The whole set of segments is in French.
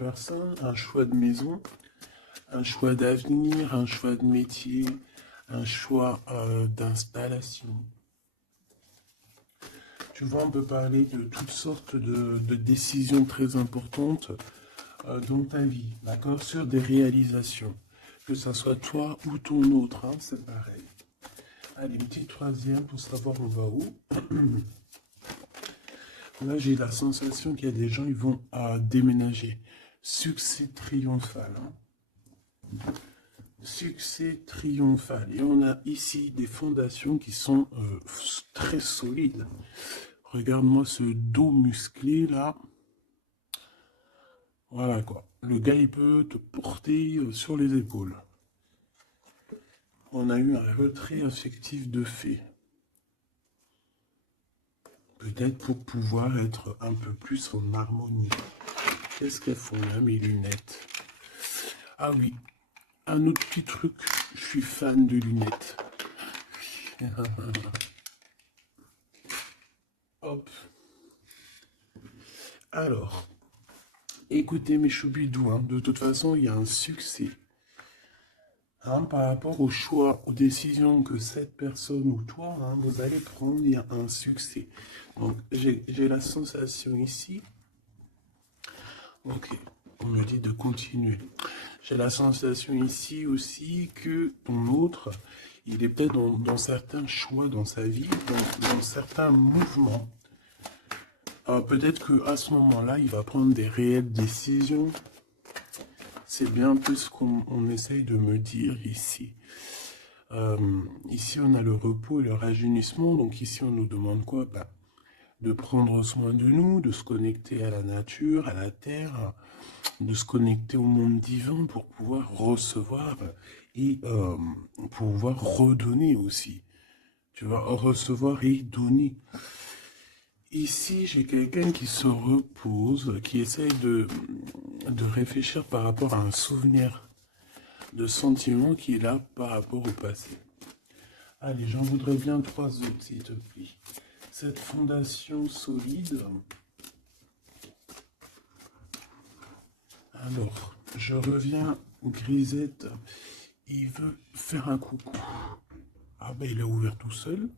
personne, un choix de maison, un choix d'avenir, un choix de métier, un choix d'installation. Tu vois, on peut parler de toutes sortes de décisions très importantes dans ta vie, d'accord, sur des réalisations. Que ça soit toi ou ton autre, hein, c'est pareil. Allez, une petite troisième pour savoir on va où. Là, j'ai la sensation qu'il y a des gens, ils vont déménager. Succès triomphal. Hein. Succès triomphal. Et on a ici des fondations qui sont très solides. Regarde-moi ce dos musclé là. Voilà quoi. Le gars, il peut te porter sur les épaules. On a eu un retrait affectif de fait. Peut-être pour pouvoir être un peu plus en harmonie. Qu'est-ce qu'elles font là, mes lunettes? Ah oui, un autre petit truc, je suis fan de lunettes. Hop. Alors, écoutez mes choubidous, hein, de toute façon, il y a un succès. Hein, par rapport au choix, aux décisions que cette personne ou toi, hein, vous allez prendre, il y a un succès. Donc, j'ai la sensation ici. Ok, on me dit de continuer. J'ai la sensation ici aussi que ton autre, il est peut-être dans certains choix dans sa vie, dans certains mouvements. Peut-être qu'à ce moment-là, il va prendre des réelles décisions. C'est bien un peu ce qu'on essaye de me dire ici. Ici, on a le repos et le rajeunissement. Donc ici, on nous demande quoi? De prendre soin de nous, de se connecter à la nature, à la terre, de se connecter au monde divin pour pouvoir recevoir et pouvoir redonner aussi. Tu vas recevoir et donner. Ici, j'ai quelqu'un qui se repose, qui essaye de réfléchir par rapport à un souvenir de sentiment qui est là par rapport au passé. Allez, j'en voudrais bien 3 autres, s'il te plaît. Cette fondation solide. Alors, je reviens, Grisette. Il veut faire un coucou. Ah ben, il a ouvert tout seul.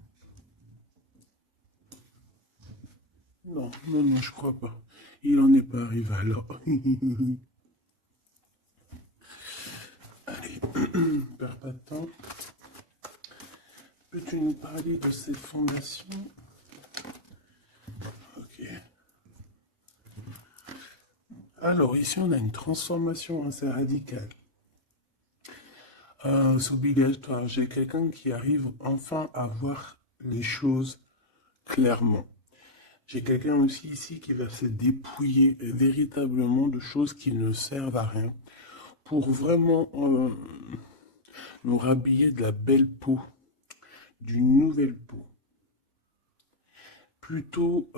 Non, non, non, je crois pas. Il en est pas arrivé alors. Allez, perds pas de temps. Peux-tu nous parler de cette fondation? Ok. Alors, ici, on a une transformation assez radicale. C'est obligatoire. J'ai quelqu'un qui arrive enfin à voir les choses clairement. J'ai quelqu'un aussi ici qui va se dépouiller véritablement de choses qui ne servent à rien pour vraiment nous rhabiller de la belle peau, d'une nouvelle peau. Plutôt,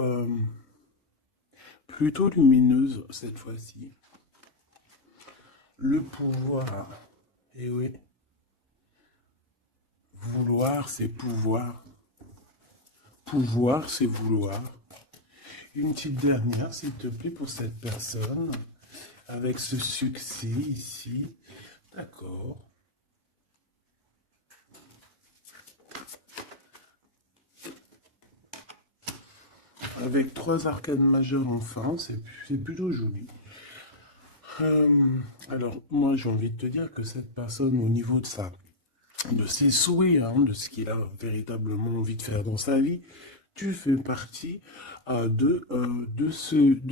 plutôt lumineuse cette fois-ci. Le pouvoir, et oui, vouloir c'est pouvoir, pouvoir c'est vouloir. Une petite dernière, s'il te plaît, pour cette personne, avec ce succès ici. D'accord. Avec 3 arcanes majeures enfin, c'est plutôt joli. Alors, moi, j'ai envie de te dire que cette personne, au niveau de ses souhaits, hein, de ce qu'il a véritablement envie de faire dans sa vie, tu fais partie de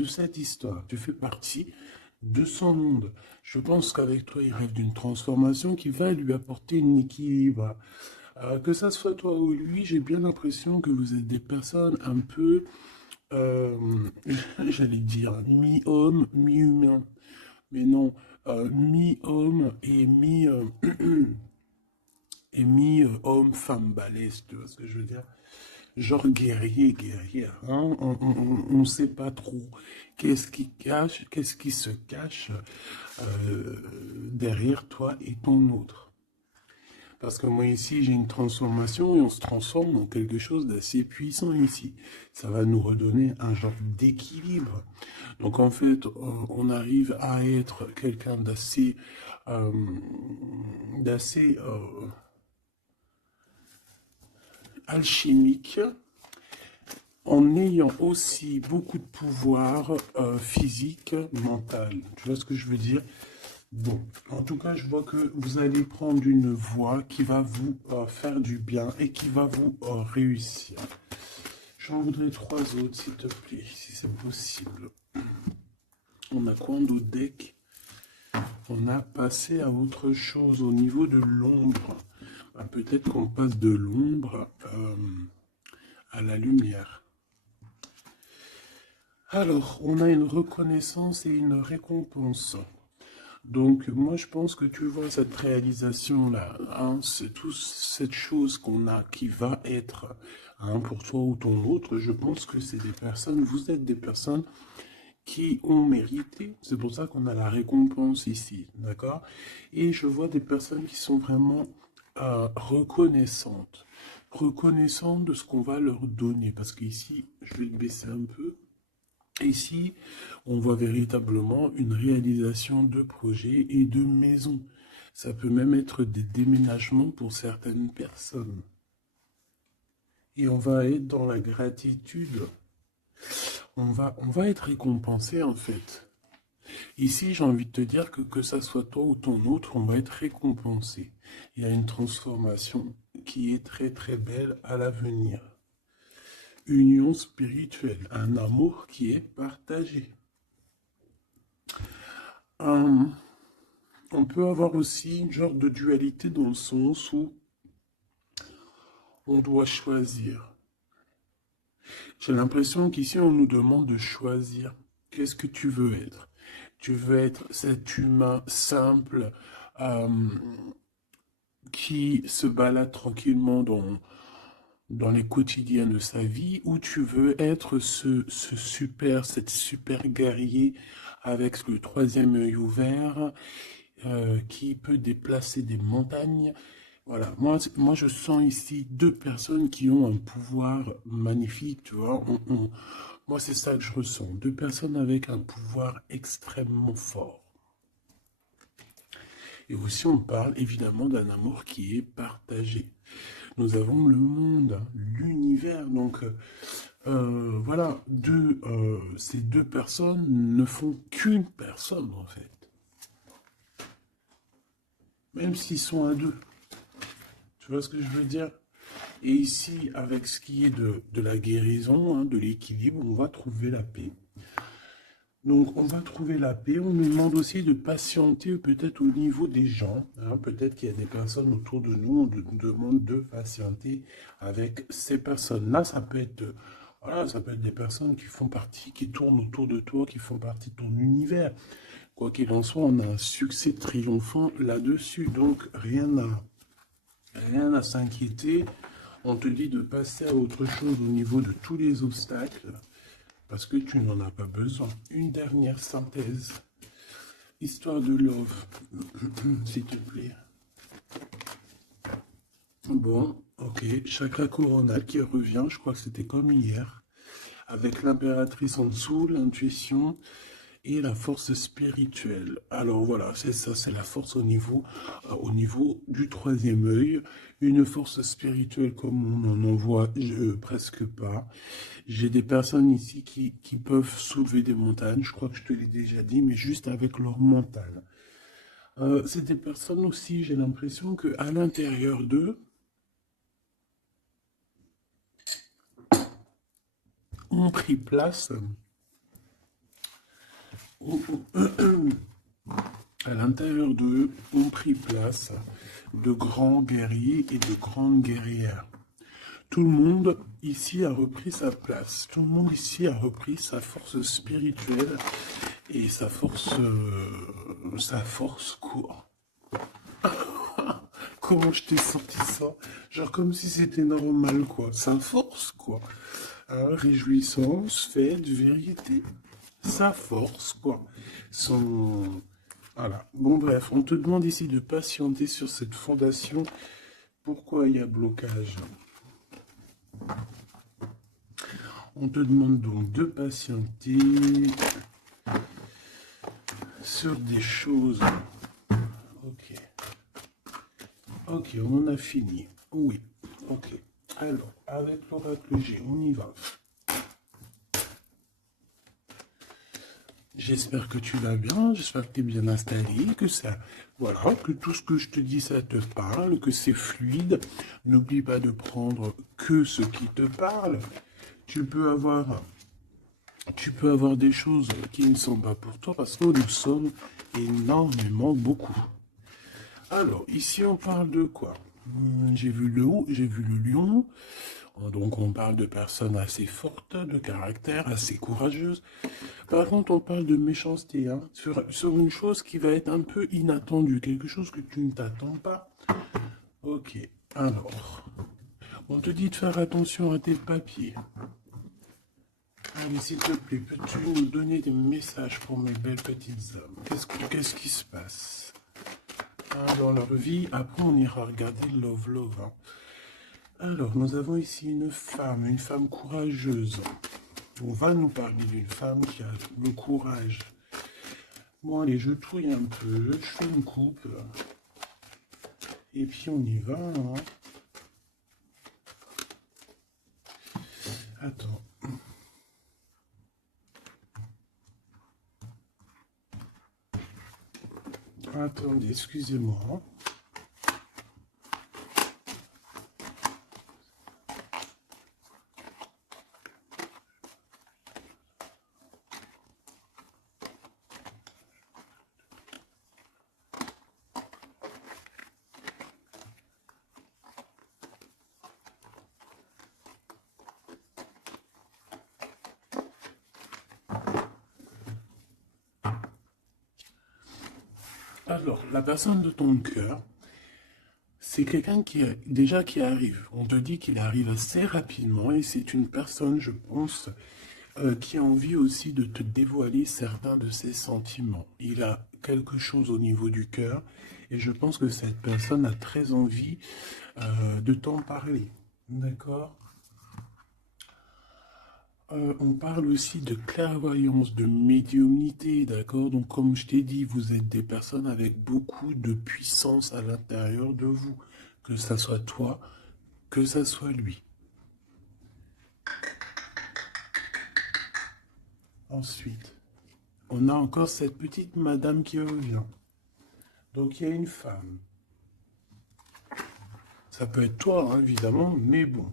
cette histoire. Tu fais partie de son monde. Je pense qu'avec toi, il rêve d'une transformation qui va lui apporter un équilibre. Que ça soit toi ou lui, j'ai bien l'impression que vous êtes des personnes un peu, euh, j'allais dire, mi-homme, mi-humain. Mais non, mi-homme et et mi-homme-femme balèze, tu vois ce que je veux dire? Genre guerrier, guerrière, hein? On ne sait pas trop qu'est-ce qui se cache derrière toi et ton autre. Parce que moi ici, j'ai une transformation et on se transforme en quelque chose d'assez puissant ici. Ça va nous redonner un genre d'équilibre. Donc en fait, on arrive à être quelqu'un euh, d'assez alchimique en ayant aussi beaucoup de pouvoir physique, mental. Tu vois ce que je veux dire? Bon, en tout cas, je vois que vous allez prendre une voie qui va vous faire du bien et qui va vous réussir. J'en voudrais 3 autres, s'il te plaît, si c'est possible. On a quoi d'autre deck? On a passé à autre chose au niveau de l'ombre. Bah, peut-être qu'on passe de l'ombre à la lumière. Alors, on a une reconnaissance et une récompense. Donc, moi, je pense que tu vois cette réalisation-là, hein, c'est toute cette chose qu'on a qui va être pour toi ou ton autre. Je pense que c'est des personnes, vous êtes des personnes qui ont mérité. C'est pour ça qu'on a la récompense ici, d'accord? Et je vois des personnes qui sont vraiment reconnaissantes. Reconnaissantes de ce qu'on va leur donner. Parce qu'ici, je vais le baisser un peu. Ici, on voit véritablement une réalisation de projets et de maisons. Ça peut même être des déménagements pour certaines personnes. Et on va être dans la gratitude. On va être récompensé en fait. Ici, j'ai envie de te dire que ça soit toi ou ton autre, on va être récompensé. Il y a une transformation qui est très très belle à l'avenir. Union spirituelle, un amour qui est partagé. On peut avoir aussi une genre de dualité dans le sens où on doit choisir. J'ai l'impression qu'ici, on nous demande de choisir. Qu'est-ce que tu veux être? Tu veux être cet humain simple qui se balade tranquillement dans les quotidiens de sa vie, ou tu veux être cette super guerrier avec le troisième œil ouvert, qui peut déplacer des montagnes. Voilà, moi je sens ici 2 personnes qui ont un pouvoir magnifique, tu vois. Moi c'est ça que je ressens, 2 personnes avec un pouvoir extrêmement fort. Et aussi on parle évidemment d'un amour qui est partagé. Nous avons le monde, hein, l'univers, donc voilà, ces 2 personnes ne font qu'une personne en fait. Même s'ils sont à 2. Tu vois ce que je veux dire? Et ici, avec ce qui est de la guérison, hein, de l'équilibre, on va trouver la paix. Donc, on va trouver la paix. On nous demande aussi de patienter peut-être au niveau des gens. Hein. Peut-être qu'il y a des personnes autour de nous, on nous demande de patienter avec ces personnes-là. Ça peut être, voilà, ça peut être des personnes qui font partie, qui tournent autour de toi, qui font partie de ton univers. Quoi qu'il en soit, on a un succès triomphant là-dessus. Donc, rien à s'inquiéter. On te dit de passer à autre chose au niveau de tous les obstacles, parce que tu n'en as pas besoin. Une dernière synthèse. Histoire de love, s'il te plaît. Bon, ok. Chakra coronal qui revient, je crois que c'était comme hier. Avec l'impératrice en dessous, l'intuition et la force spirituelle. Alors voilà, c'est ça, c'est la force au niveau du troisième œil. Une force spirituelle comme on n'en voit presque pas. J'ai des personnes ici qui peuvent soulever des montagnes, je crois que je te l'ai déjà dit, mais juste avec leur mental. C'est des personnes aussi, j'ai l'impression qu'à l'intérieur d'eux, ont pris place à l'intérieur d'eux ont pris place de grands guerriers et de grandes guerrières. Tout le monde ici a repris sa place. Tout le monde ici a repris sa force spirituelle et sa force quoi. Comment je t'ai senti ça? Genre comme si c'était normal, quoi. Sa force, quoi. Hein, réjouissance, fête, vérité. Sa force, quoi. Son... Voilà. Bon, bref, on te demande ici de patienter sur cette fondation Pourquoi il y a blocage? On te demande donc de patienter sur des choses. Ok. Ok, on en a fini. Oui. Ok. Alors, avec l'oracle G, on y va. J'espère que tu vas bien, j'espère que tu es bien installé, que ça, voilà, que tout ce que je te dis, ça te parle, que c'est fluide. N'oublie pas de prendre que ce qui te parle. Tu peux avoir, tu peux avoir des choses qui ne sont pas pour toi parce que nous sommes énormément beaucoup. Alors, ici, on parle de quoi? J'ai vu le haut, j'ai vu le lion. Donc, on parle de personnes assez fortes, de caractère, assez courageuses. Par contre, on parle de méchanceté, hein, sur une chose qui va être un peu inattendue, quelque chose que tu ne t'attends pas. Ok, alors, on te dit de faire attention à tes papiers. Allez, s'il te plaît, peux-tu nous donner des messages pour mes belles petites âmes? Qu'est-ce qui se passe dans leur vie? Après, on ira regarder Love Love. Hein. Alors, nous avons ici une femme courageuse. On va nous parler d'une femme qui a le courage. Bon, allez, je touille un peu, je fais une coupe. Et puis, on y va. Hein. Attends. Attendez, excusez-moi. Alors, la personne de ton cœur, c'est quelqu'un qui arrive. On te dit qu'il arrive assez rapidement et c'est une personne, je pense, qui a envie aussi de te dévoiler certains de ses sentiments. Il a quelque chose au niveau du cœur et je pense que cette personne a très envie de t'en parler. D'accord? On parle aussi de clairvoyance, de médiumnité, d'accord? Donc, comme je t'ai dit, vous êtes des personnes avec beaucoup de puissance à l'intérieur de vous, que ça soit toi, que ça soit lui. Ensuite, on a encore cette petite madame qui revient. Donc, il y a une femme. Ça peut être toi, hein, évidemment, mais bon.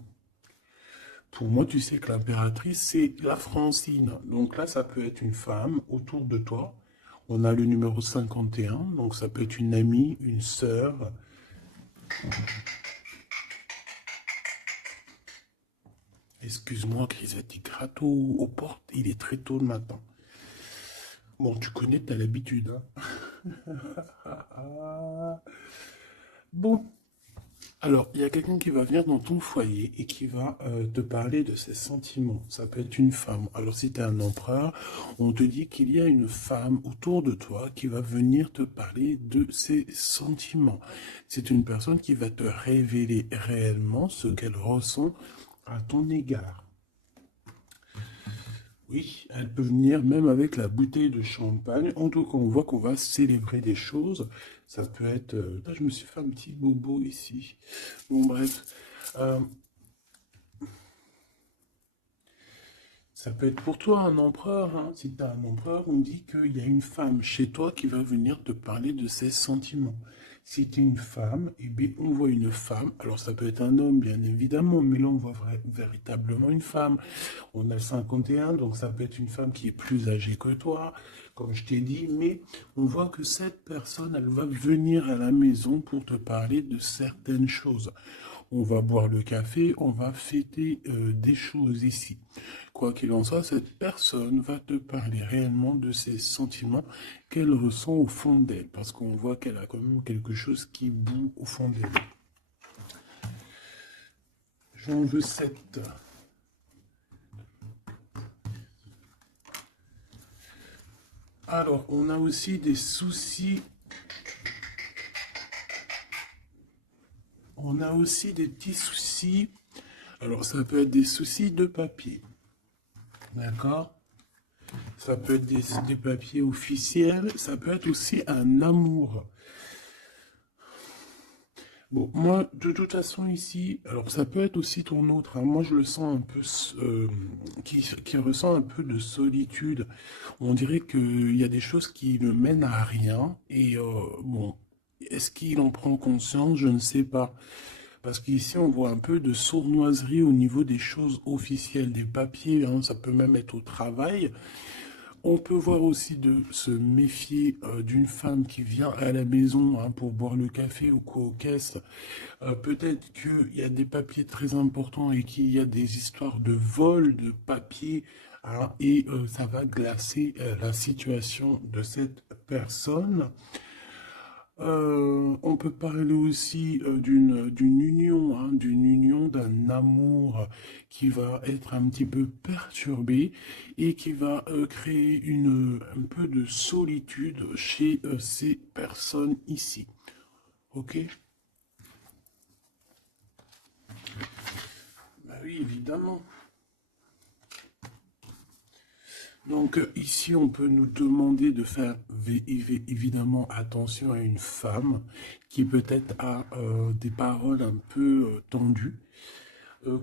Pour moi, tu sais que l'impératrice, c'est la Francine. Donc là, ça peut être une femme autour de toi. On a le numéro 51, donc ça peut être une amie, une sœur. Excuse-moi, Grisette, gratte aux portes, il est très tôt le matin. Bon, tu connais, t'as l'habitude. Hein. Bon, alors, il y a quelqu'un qui va venir dans ton foyer et qui va te parler de ses sentiments. Ça peut être une femme. Alors, si tu es un empereur, on te dit qu'il y a une femme autour de toi qui va venir te parler de ses sentiments. C'est une personne qui va te révéler réellement ce qu'elle ressent à ton égard. Oui, elle peut venir même avec la bouteille de champagne. En tout cas, on voit qu'on va célébrer des choses. Ça peut être... Là, je me suis fait un petit bobo ici. Bon, bref. Euh, Ça peut être pour toi un empereur. Hein. Si tu as un empereur, on dit qu'il y a une femme chez toi qui va venir te parler de ses sentiments. Si tu es une femme, eh bien, on voit une femme. Alors ça peut être un homme, bien évidemment, mais là on voit véritablement une femme. On a le 51, donc ça peut être une femme qui est plus âgée que toi, comme je t'ai dit, mais on voit que cette personne, elle va venir à la maison pour te parler de certaines choses. On va boire le café, on va fêter des choses ici. Quoi qu'il en soit, cette personne va te parler réellement de ses sentiments qu'elle ressent au fond d'elle, parce qu'on voit qu'elle a quand même quelque chose qui bout au fond d'elle. J'en veux 7. Alors, on a aussi des soucis. On a aussi des petits soucis. Alors, ça peut être des soucis de papier. D'accord? Ça peut être des papiers officiels. Ça peut être aussi un amour. Bon, moi, de toute façon, ici, alors ça peut être aussi ton autre, hein. Moi, je le sens un peu, qui ressent un peu de solitude. On dirait qu'il y a des choses qui ne mènent à rien. Et bon, est-ce qu'il en prend conscience? Je ne sais pas. Parce qu'ici, on voit un peu de sournoiserie au niveau des choses officielles, des papiers, hein. Ça peut même être au travail. On peut voir aussi de se méfier d'une femme qui vient à la maison, hein, pour boire le café ou quoi aux caisses. Peut-être qu'il y a des papiers très importants et qu'il y a des histoires de vol de papiers, hein, et ça va glacer la situation de cette personne. On peut parler aussi d'une union, hein, d'une union, d'un amour qui va être un petit peu perturbé et qui va créer un peu de solitude chez ces personnes ici. Ok? Bah oui, évidemment. Donc ici, on peut nous demander de faire évidemment attention à une femme qui peut-être a des paroles un peu tendues.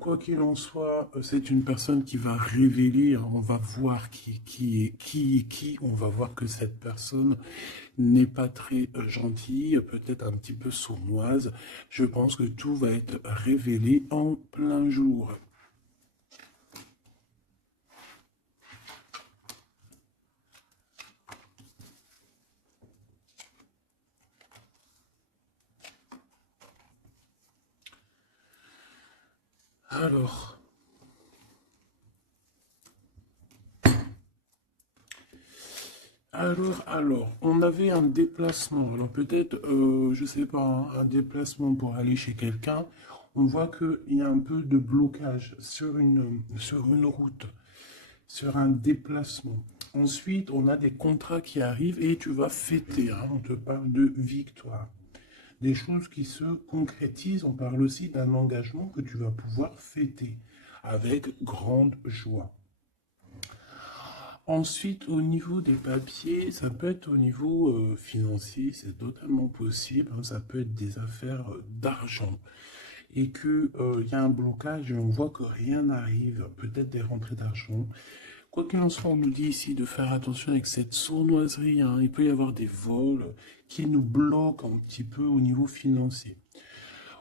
Quoi qu'il en soit, c'est une personne qui va révéler, hein. On va voir qui, on va voir que cette personne n'est pas très gentille, peut-être un petit peu sournoise. Je pense que tout va être révélé en plein jour. Alors, on avait un déplacement. Alors peut-être, je sais pas, hein, un déplacement pour aller chez quelqu'un. On voit qu'il y a un peu de blocage sur une route, sur un déplacement. Ensuite, on a des contrats qui arrivent et tu vas fêter, hein. On te parle de victoire. Des choses qui se concrétisent. On parle aussi d'un engagement que tu vas pouvoir fêter avec grande joie. Ensuite, au niveau des papiers, ça peut être au niveau financier, c'est totalement possible, hein. Ça peut être des affaires d'argent et que il y a un blocage et on voit que rien n'arrive, peut-être des rentrées d'argent. Quoi qu'il en soit, on nous dit ici de faire attention avec cette sournoiserie, hein. Il peut y avoir des vols qui nous bloquent un petit peu au niveau financier.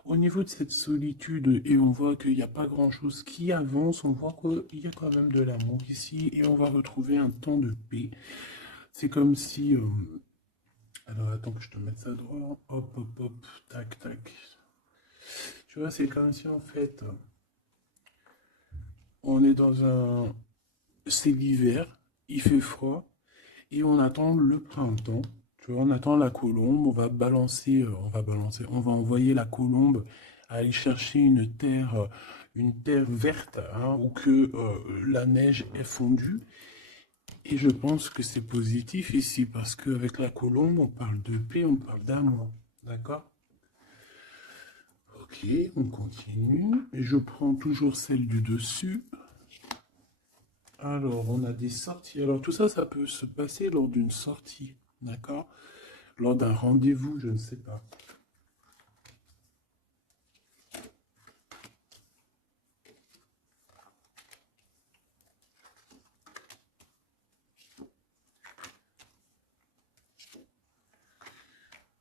Au niveau de cette solitude, et on voit qu'il n'y a pas grand-chose qui avance, on voit qu'il y a quand même de l'amour ici, et on va retrouver un temps de paix. C'est comme si... alors attends que je te mette ça droit. Hop, hop, hop, tac, tac. Tu vois, c'est comme si en fait, on est dans un... C'est l'hiver, il fait froid, et on attend le printemps. Tu vois, on attend la colombe, on va envoyer la colombe aller chercher une terre verte, hein, où que la neige est fondue. Et je pense que c'est positif ici, parce qu'avec la colombe, on parle de paix, on parle d'amour. D'accord? Ok, on continue. Et je prends toujours celle du dessus. Alors, on a des sorties. Alors, tout ça, ça peut se passer lors d'une sortie. D'accord? Lors d'un rendez-vous, je ne sais pas.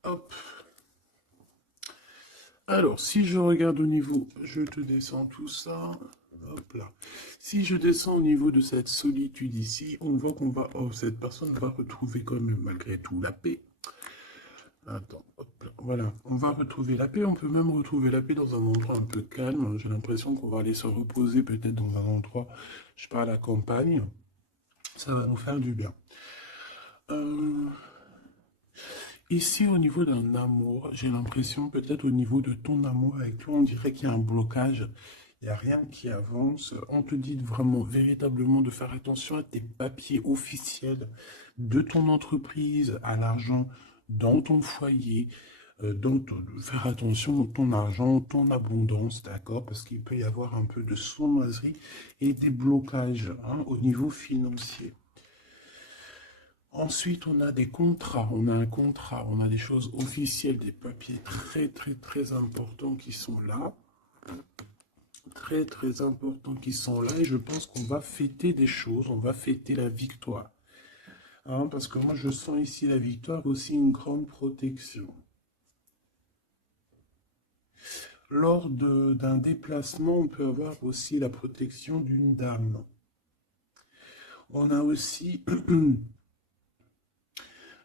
Hop. Alors, si je regarde au niveau, je te descends tout ça. Hop là. Si je descends au niveau de cette solitude ici, on voit qu'on va, oh, cette personne va retrouver quand même malgré tout la paix. Attends, hop là. Voilà, on va retrouver la paix. On peut même retrouver la paix dans un endroit un peu calme. J'ai l'impression qu'on va aller se reposer peut-être dans un endroit, je sais pas, à la campagne. Ça va nous faire du bien. Euh, Ici, au niveau d'un amour, j'ai l'impression, peut-être au niveau de ton amour avec toi, on dirait qu'il y a un blocage. Il n'y a rien qui avance. On te dit vraiment, véritablement, de faire attention à tes papiers officiels de ton entreprise, à l'argent dans ton foyer. Donc, faire attention à ton argent, ton abondance, d'accord? Parce qu'il peut y avoir un peu de sournoiserie et des blocages hein, au niveau financier. Ensuite, on a des contrats, on a un contrat, on a des choses officielles, des papiers très, très, très importants qui sont là. Très, très importants qui sont là. Et je pense qu'on va fêter des choses, on va fêter la victoire. Hein, parce que moi, je sens ici la victoire, aussi une grande protection. Lors d'un déplacement, on peut avoir aussi la protection d'une dame. On a aussi,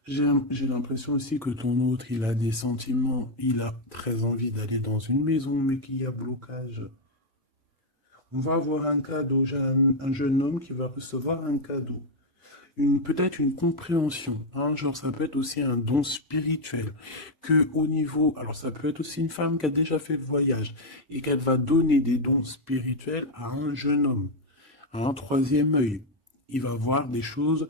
j'ai l'impression aussi que ton autre, il a des sentiments, il a très envie d'aller dans une maison, mais qu'il y a blocage. On va avoir un cadeau, j'ai un jeune homme qui va recevoir un cadeau. Peut-être une compréhension, hein, genre ça peut être aussi un don spirituel, que au niveau, alors ça peut être aussi une femme qui a déjà fait le voyage et qu'elle va donner des dons spirituels à un jeune homme, à un troisième œil. Il va voir des choses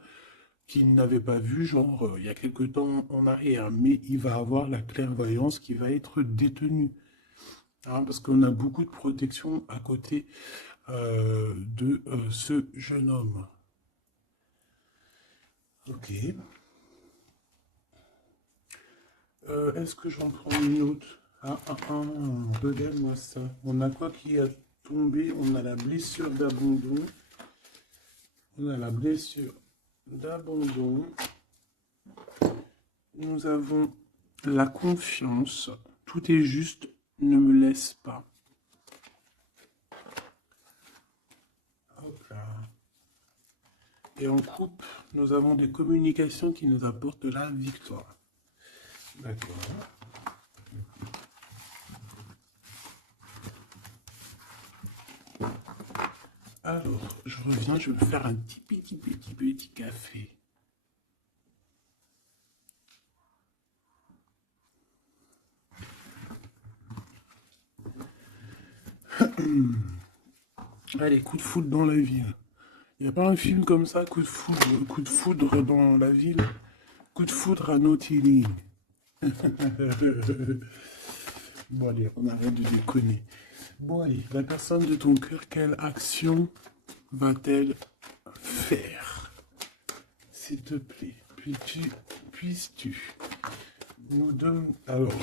qu'il n'avait pas vues, genre il y a quelque temps en arrière, mais il va avoir la clairvoyance qui va être détenue, hein, parce qu'on a beaucoup de protection à côté de ce jeune homme. Ok. Est-ce que j'en prends une autre? Regarde-moi ça. On a quoi qui a tombé? On a la blessure d'abandon. On a la blessure d'abandon. Nous avons la confiance. Tout est juste. Ne me laisse pas. Hop là. Et en coupe, nous avons des communications qui nous apportent la victoire. D'accord. Alors, je reviens, je vais me faire un petit café. Allez, coup de foudre dans la ville. Il n'y a pas un film comme ça, coup de foudre dans la ville, coup de foudre à Nautilus. Bon allez, on arrête de déconner. Bon allez, la personne de ton cœur, quelle action va-t-elle faire? S'il te plaît, puisses-tu nous donner... Alors,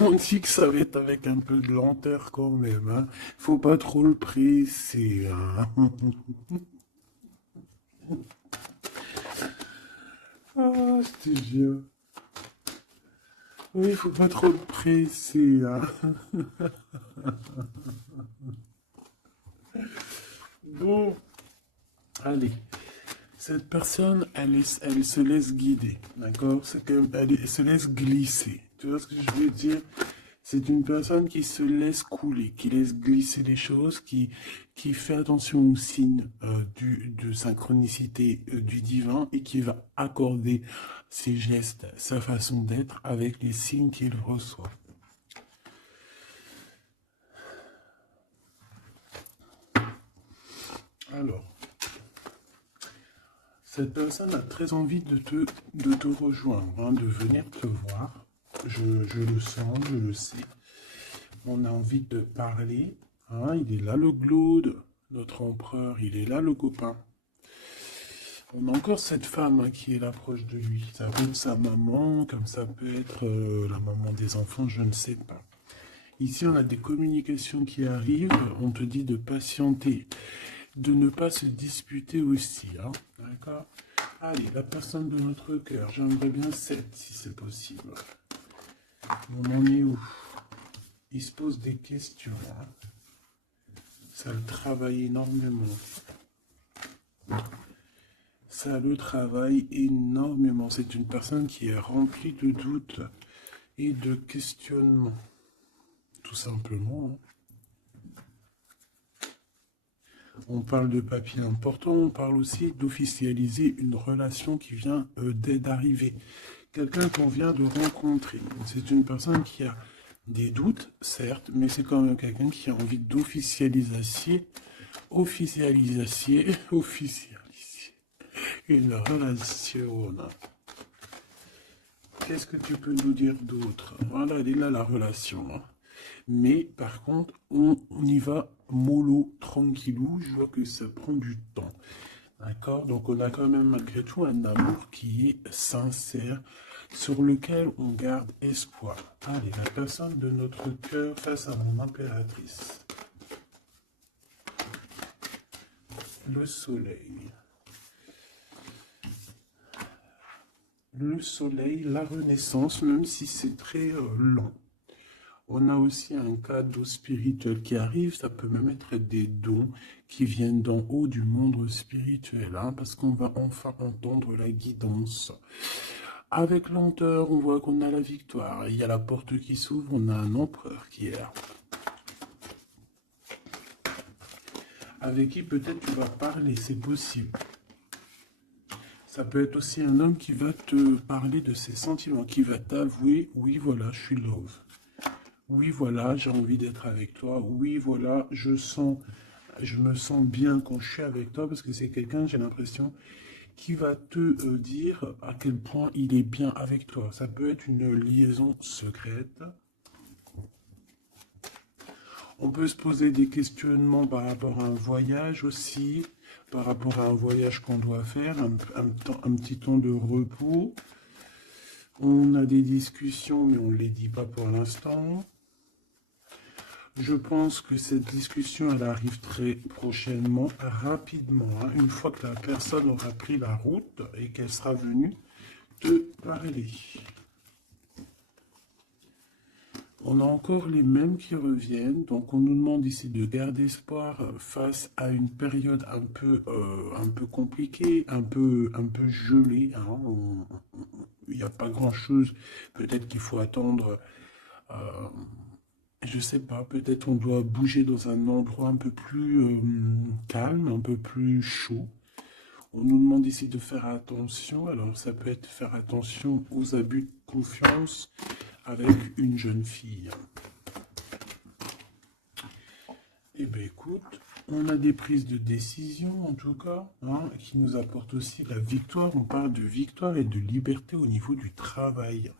on dit que ça va être avec un peu de lenteur quand même, hein. Faut pas trop le presser, hein. Ah, je te jure. Oui, faut pas trop le presser, hein. Bon, allez. Cette personne, elle se laisse guider, d'accord? Elle se laisse glisser. Tu vois ce que je veux dire? C'est une personne qui se laisse couler, qui laisse glisser les choses, qui fait attention aux signes de synchronicité du divin et qui va accorder ses gestes, sa façon d'être avec les signes qu'il reçoit. Alors, cette personne a très envie de te rejoindre, hein, de venir te voir. Je le sens, je le sais. On a envie de parler. Hein, il est là le Glaude, notre empereur, il est là le copain. On a encore cette femme hein, qui est là proche de lui. Ça peut être sa maman, comme ça peut être la maman des enfants, je ne sais pas. Ici, on a des communications qui arrivent. On te dit de patienter, de ne pas se disputer aussi. Hein, d'accord? Allez, la personne de notre cœur, j'aimerais bien 7 si c'est possible. On en est où? Il se pose des questions. Hein. Ça le travaille énormément. Ça le travaille énormément. C'est une personne qui est remplie de doutes et de questionnements. Tout simplement. Hein. On parle de papiers importants, on parle aussi d'officialiser une relation qui vient d'arriver. Quelqu'un qu'on vient de rencontrer. C'est une personne qui a des doutes, certes, mais c'est quand même quelqu'un qui a envie d'officialiser une relation. Qu'est-ce que tu peux nous dire d'autre? Voilà, elle est là la relation, hein. Mais par contre, on y va mollo, tranquillou. Je vois que ça prend du temps. D'accord? Donc on a quand même malgré tout un amour qui est sincère, sur lequel on garde espoir. Allez, la personne de notre cœur face à mon impératrice. Le soleil. Le soleil, la renaissance, même si c'est très lent. On a aussi un cadeau spirituel qui arrive, ça peut même être des dons qui viennent d'en haut du monde spirituel, hein, parce qu'on va enfin entendre la guidance. Avec lenteur, on voit qu'on a la victoire. Il y a la porte qui s'ouvre, on a un empereur qui est là. Avec qui peut-être tu vas parler, c'est possible. Ça peut être aussi un homme qui va te parler de ses sentiments, qui va t'avouer, oui voilà, je suis love. Oui voilà, j'ai envie d'être avec toi. Oui voilà, je me sens bien quand je suis avec toi, parce que c'est quelqu'un, j'ai l'impression, qui va te dire à quel point il est bien avec toi. Ça peut être une liaison secrète. On peut se poser des questionnements par rapport à un voyage aussi, par rapport à un voyage qu'on doit faire, un petit temps de repos. On a des discussions, mais on ne les dit pas pour l'instant. Je pense que cette discussion, elle arrive très prochainement, rapidement, hein, une fois que la personne aura pris la route et qu'elle sera venue te parler. On a encore les mêmes qui reviennent, donc on nous demande ici de garder espoir face à une période un peu compliquée, un peu gelée, hein. Il n'y a pas grand-chose, peut-être qu'il faut attendre, je sais pas, peut-être on doit bouger dans un endroit un peu plus calme, un peu plus chaud. On nous demande ici de faire attention, alors ça peut être faire attention aux abus de confiance avec une jeune fille. Eh bien écoute, on a des prises de décision en tout cas, hein, qui nous apportent aussi la victoire. On parle de victoire et de liberté au niveau du travail.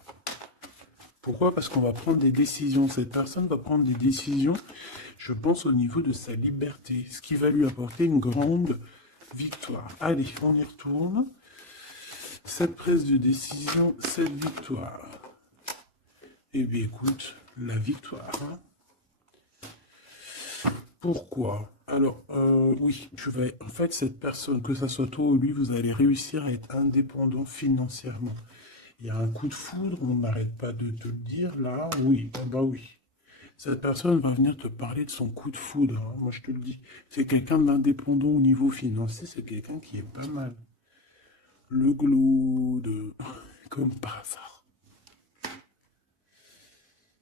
Pourquoi? Parce qu'on va prendre des décisions. Cette personne va prendre des décisions, je pense, au niveau de sa liberté, ce qui va lui apporter une grande victoire. Allez, on y retourne. Cette prise de décision, cette victoire. Eh bien, écoute, la victoire. Hein. Pourquoi? Alors, oui, en fait, cette personne, que ça soit toi ou lui, vous allez réussir à être indépendant financièrement. Il y a un coup de foudre, on n'arrête pas de te le dire, là, oui, bah oui. Cette personne va venir te parler de son coup de foudre, hein, moi je te le dis. C'est quelqu'un d'indépendant au niveau financier, c'est quelqu'un qui est pas mal. Le glaude, comme par hasard.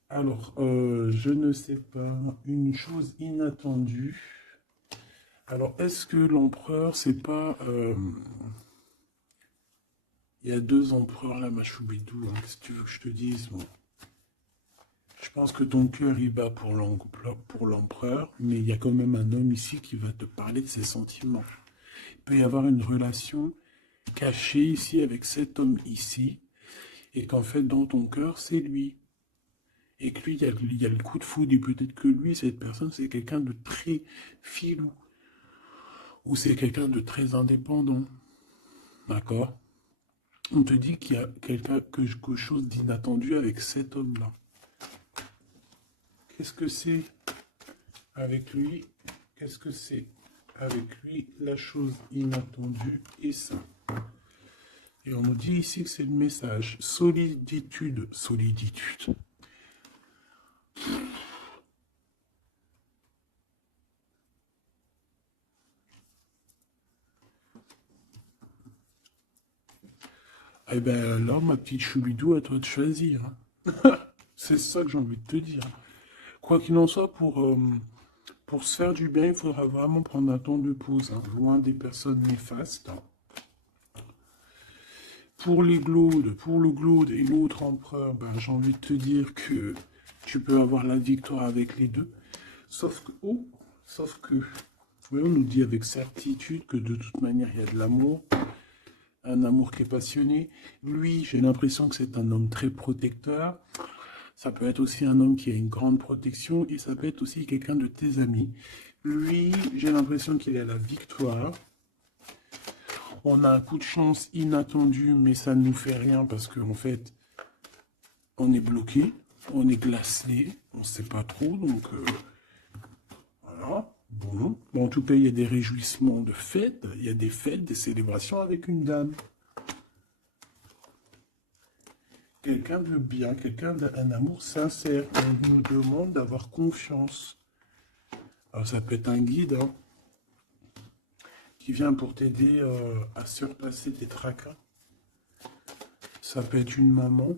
Alors, je ne sais pas, une chose inattendue. Alors, est-ce que l'empereur, c'est pas... Il y a deux empereurs là, ma choubidou, hein, qu'est-ce que tu veux que je te dise, bon. Je pense que ton cœur y bat pour l'empereur, mais il y a quand même un homme ici qui va te parler de ses sentiments. Il peut y avoir une relation cachée ici avec cet homme ici, et qu'en fait dans ton cœur c'est lui. Et que lui, il y a le coup de foudre, et peut-être que lui, cette personne, c'est quelqu'un de très filou, ou c'est quelqu'un de très indépendant. D'accord? On te dit qu'il y a quelque chose d'inattendu avec cet homme-là. Qu'est-ce que c'est avec lui? Qu'est-ce que c'est avec lui? La chose inattendue et ça. Et on nous dit ici que c'est le message. Soliditude. Soliditude. Eh bien là, ma petite choubidou, à toi de choisir. Hein. C'est ça que j'ai envie de te dire. Quoi qu'il en soit, pour se faire du bien, il faudra vraiment prendre un temps de pause, hein, loin des personnes néfastes. Pour le glaude et l'autre empereur, ben, j'ai envie de te dire que tu peux avoir la victoire avec les deux. Sauf que, oui, on nous dit avec certitude que de toute manière, il y a de l'amour. un amour qui est passionné. Lui, j'ai l'impression que c'est un homme très protecteur. Ça peut être aussi un homme qui a une grande protection et ça peut être aussi quelqu'un de tes amis. Lui, j'ai l'impression qu'il est à la victoire. On a un coup de chance inattendu, mais ça ne nous fait rien parce qu'en fait, on est bloqué, on est glacé, on ne sait pas trop, donc voilà. Bon. Bon, en tout cas, il y a des réjouissements de fêtes, il y a des fêtes, des célébrations avec une dame. Quelqu'un de bien, quelqu'un d'un amour sincère. On nous demande d'avoir confiance. Alors ça peut être un guide hein, qui vient pour t'aider à surpasser tes tracas. Ça peut être une maman.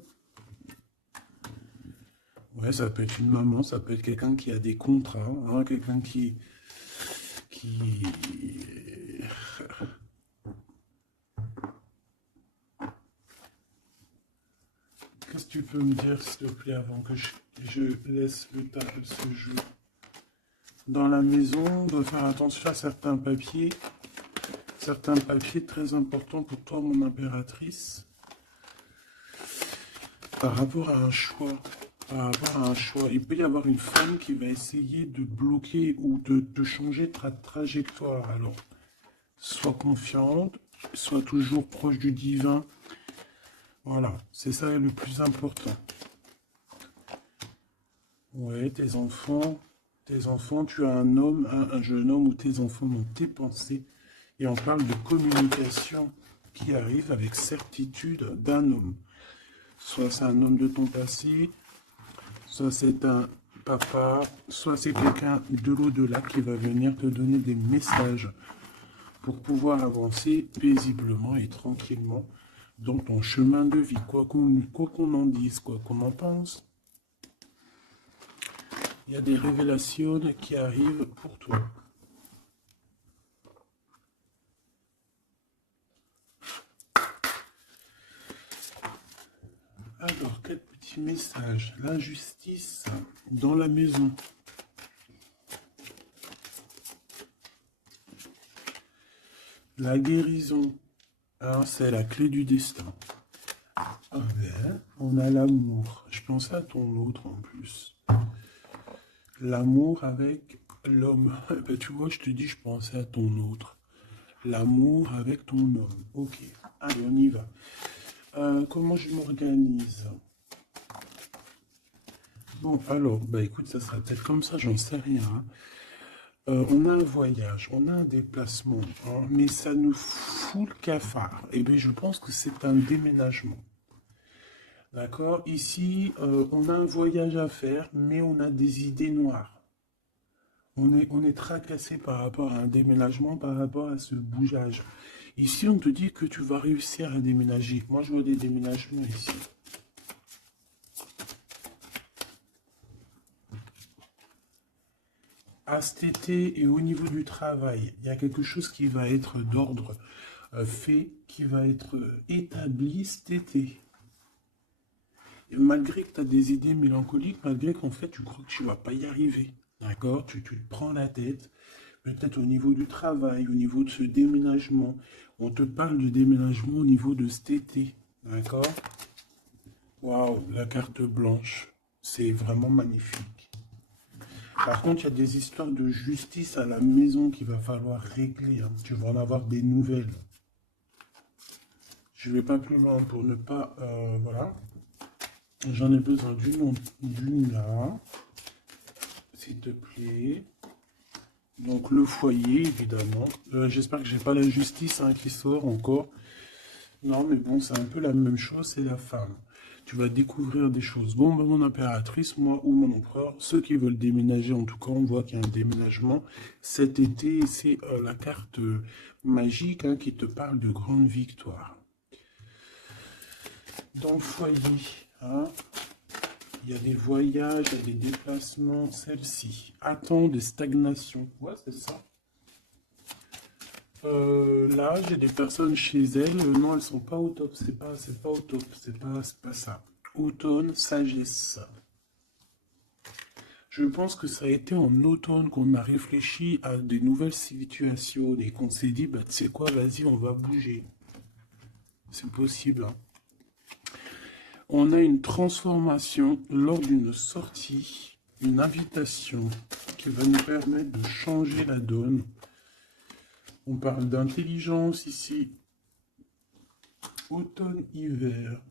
Ouais, ça peut être une maman, ça peut être quelqu'un qui a des contrats, hein, quelqu'un qui... Qu'est-ce que tu peux me dire, s'il te plaît, avant que je laisse le table se jouer? Dans la maison, on doit faire attention à certains papiers très importants pour toi, mon impératrice, par rapport à un choix. Par rapport à un choix, il peut y avoir une femme qui va essayer de bloquer ou de changer ta trajectoire. Alors, sois confiante, sois toujours proche du divin. Voilà, c'est ça le plus important. Ouais, tes enfants, tu as un homme, un jeune homme ou tes enfants dans tes pensées. Et on parle de communication qui arrive avec certitude d'un homme. Soit c'est un homme de ton passé, soit c'est un papa, soit c'est quelqu'un de l'au-delà qui va venir te donner des messages pour pouvoir avancer paisiblement et tranquillement dans ton chemin de vie, quoi qu'on en dise, quoi qu'on en pense. Il y a des révélations qui arrivent pour toi. Alors, quel petit message? L'injustice dans la maison. La guérison. Alors, c'est la clé du destin. Ah ben, on a l'amour. Je pensais à ton autre en plus. L'amour avec l'homme. Ben, tu vois, je te dis, je pensais à ton autre. L'amour avec ton homme. Ok, allez, on y va. Comment je m'organise? Bon, alors, bah écoute, ça sera peut-être comme ça, j'en sais rien. Hein. On a un voyage, on a un déplacement, hein, mais ça nous fout le cafard. Et bien, je pense que c'est un déménagement. D'accord? Ici, on a un voyage à faire, mais on a des idées noires. On est tracassé par rapport à un déménagement, par rapport à ce bougeage. Ici, on te dit que tu vas réussir à déménager. Moi, je vois des déménagements ici. À cet été et au niveau du travail, il y a quelque chose qui va être d'ordre fait, qui va être établi cet été. Et malgré que tu as des idées mélancoliques, malgré qu'en fait tu crois que tu ne vas pas y arriver, d'accord, tu te prends la tête, peut-être au niveau du travail, au niveau de ce déménagement, on te parle de déménagement au niveau de cet été, d'accord. Waouh, la carte blanche, c'est vraiment magnifique. Par contre, il y a des histoires de justice à la maison qu'il va falloir régler. Hein. Tu vas en avoir des nouvelles. Je ne vais pas plus loin pour ne pas... voilà. J'en ai besoin d'une là. S'il te plaît. Donc le foyer, évidemment. J'espère que j'ai pas la justice hein, qui sort encore. Non, mais bon, c'est un peu la même chose, c'est la femme. Tu vas découvrir des choses. Bon, ben, mon impératrice, moi ou mon empereur, ceux qui veulent déménager, en tout cas, on voit qu'il y a un déménagement cet été. C'est la carte magique hein, qui te parle de grande victoire. Dans le foyer, hein, il y a des voyages, il y a des déplacements. Celle-ci attend des stagnations. Ouais, c'est ça. Là, j'ai des personnes chez elles. Non, elles sont pas au top. C'est pas au top. C'est pas ça. Automne, sagesse. Je pense que ça a été en automne qu'on a réfléchi à des nouvelles situations et qu'on s'est dit, bah, tu sais quoi, vas-y, on va bouger. c'est possible, hein. On a une transformation lors d'une sortie, une invitation qui va nous permettre de changer la donne. On parle d'intelligence ici. Automne-hiver.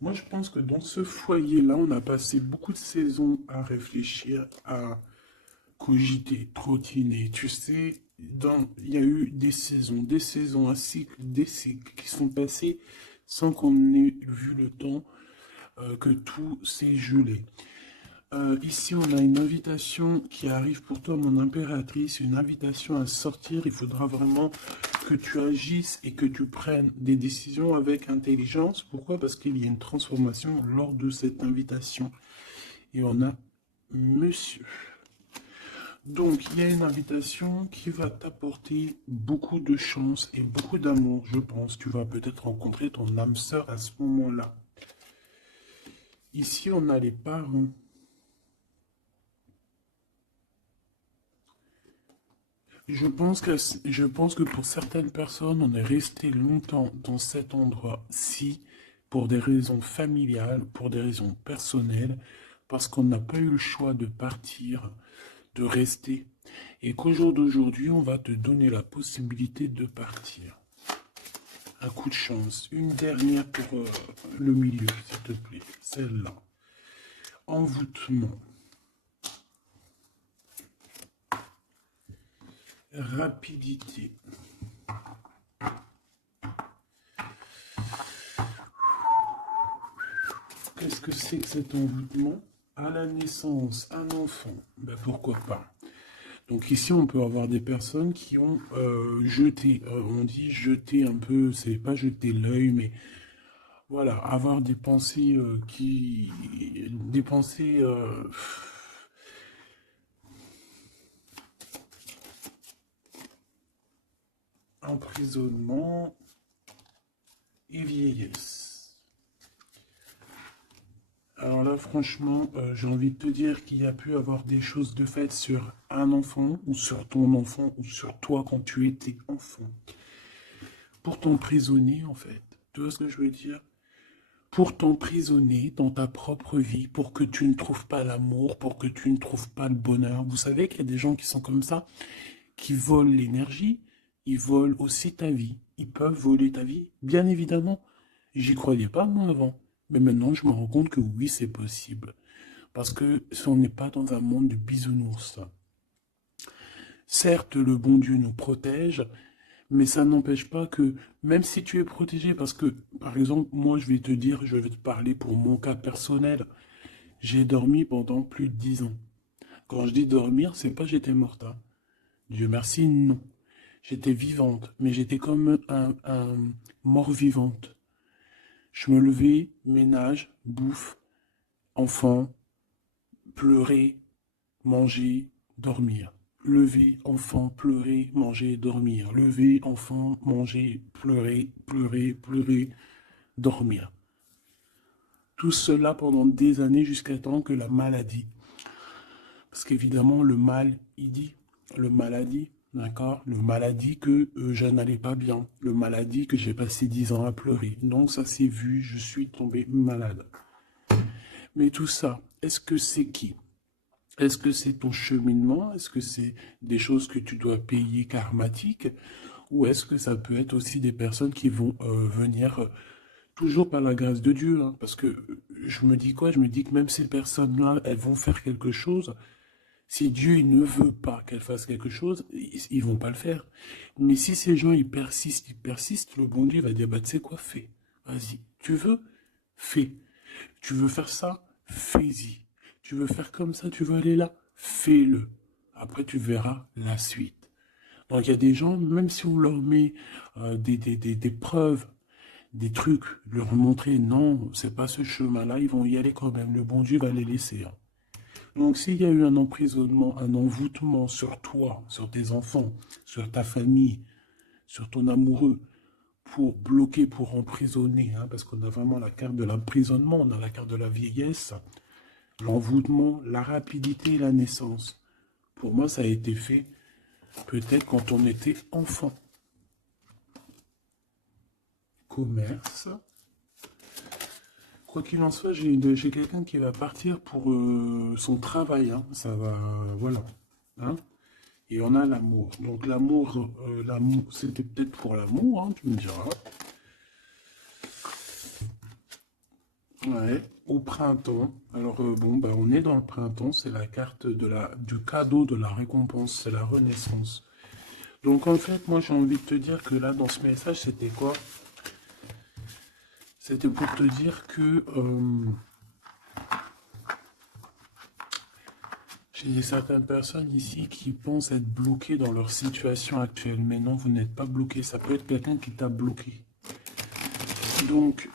Moi, je pense que dans ce foyer-là, on a passé beaucoup de saisons à réfléchir, à cogiter, trottiner. Tu sais, il y a eu des saisons, un cycle, des cycles qui sont passés sans qu'on ait vu le temps que tout s'est gelé. Ici, on a une invitation qui arrive pour toi, mon impératrice, une invitation à sortir. Il faudra vraiment que tu agisses et que tu prennes des décisions avec intelligence. Pourquoi? Parce qu'il y a une transformation lors de cette invitation. Et on a monsieur. Donc, il y a une invitation qui va t'apporter beaucoup de chance et beaucoup d'amour, je pense. Tu vas peut-être rencontrer ton âme sœur à ce moment-là. Ici, on a les parents. Je pense que pour certaines personnes, on est resté longtemps dans cet endroit-ci pour des raisons familiales, pour des raisons personnelles, parce qu'on n'a pas eu le choix de partir, de rester. Et qu'au jour d'aujourd'hui, on va te donner la possibilité de partir. Un coup de chance. Une dernière pour le milieu, s'il te plaît. Celle-là. Envoûtement. Rapidité. Qu'est-ce que c'est que cet envoûtement? À la naissance, un enfant. Ben pourquoi pas? Donc ici, on peut avoir des personnes qui ont jeté, on dit jeter un peu, c'est pas jeter l'œil, mais voilà, avoir des pensées des pensées emprisonnement et vieillesse. Alors là, franchement, j'ai envie de te dire qu'il y a pu avoir des choses de fait sur un enfant, ou sur ton enfant, ou sur toi quand tu étais enfant. Pour t'emprisonner, en fait. Tu vois ce que je veux dire? Pour t'emprisonner dans ta propre vie, pour que tu ne trouves pas l'amour, pour que tu ne trouves pas le bonheur. Vous savez qu'il y a des gens qui sont comme ça, qui volent l'énergie, ils volent aussi ta vie. Ils peuvent voler ta vie, bien évidemment. J'y croyais pas, moi, avant. Mais maintenant, je me rends compte que oui, c'est possible. Parce que si on n'est pas dans un monde de bisounours. Certes, le bon Dieu nous protège, mais ça n'empêche pas que, même si tu es protégé, parce que, par exemple, moi, je vais te dire, je vais te parler pour mon cas personnel. J'ai dormi pendant plus de 10 ans. Quand je dis dormir, c'est pas j'étais morte, hein. Dieu merci, non. J'étais vivante, mais j'étais comme un mort-vivante. Je me levais, ménage, bouffe, enfant, pleurer, manger, dormir. Lever, enfant, pleurer, manger, dormir. Lever, enfant, manger, pleurer, pleurer, pleurer, dormir. Tout cela pendant des années jusqu'à temps que la maladie. Parce qu'évidemment, le mal, il dit, le maladie, d'accord? Le maladie que je n'allais pas bien. Le maladie que j'ai passé 10 ans à pleurer. Donc ça s'est vu, je suis tombé malade. Mais tout ça, est-ce que c'est qui? Est-ce que c'est ton cheminement? Est-ce que c'est des choses que tu dois payer karmatiques? Ou est-ce que ça peut être aussi des personnes qui vont venir toujours par la grâce de Dieu, hein? Parce que je me dis quoi? Je me dis que même ces personnes-là, elles vont faire quelque chose. Si Dieu il ne veut pas qu'elles fassent quelque chose, ils vont pas le faire. Mais si ces gens ils persistent, le bon Dieu va dire, bah tu sais quoi, fais. Vas-y. Tu veux? Fais. Tu veux faire ça? Fais-y. Tu veux faire comme ça? Tu veux aller là? Fais-le. Après, tu verras la suite. Donc, il y a des gens, même si on leur met des preuves, des trucs, leur montrer, non, c'est pas ce chemin-là, ils vont y aller quand même. Le bon Dieu va les laisser, hein. Donc, s'il y a eu un emprisonnement, un envoûtement sur toi, sur tes enfants, sur ta famille, sur ton amoureux, pour bloquer, pour emprisonner, hein, parce qu'on a vraiment la carte de l'emprisonnement, on a la carte de la vieillesse, l'envoûtement, la rapidité et la naissance. Pour moi, ça a été fait peut-être quand on était enfant. commerce. Quoi qu'il en soit, j'ai quelqu'un qui va partir pour son travail, hein. Ça va, voilà. Hein. Et on a l'amour. Donc l'amour, c'était peut-être pour l'amour, hein, tu me diras. Ouais, au printemps. Alors bon, bah, on est dans le printemps, c'est la carte du cadeau de la récompense, c'est la renaissance. Donc en fait, moi j'ai envie de te dire que là, dans ce message, c'était quoi? C'était pour te dire que j'ai certaines personnes ici qui pensent être bloquées dans leur situation actuelle. Mais non, vous n'êtes pas bloqué. Ça peut être quelqu'un qui t'a bloqué. Donc,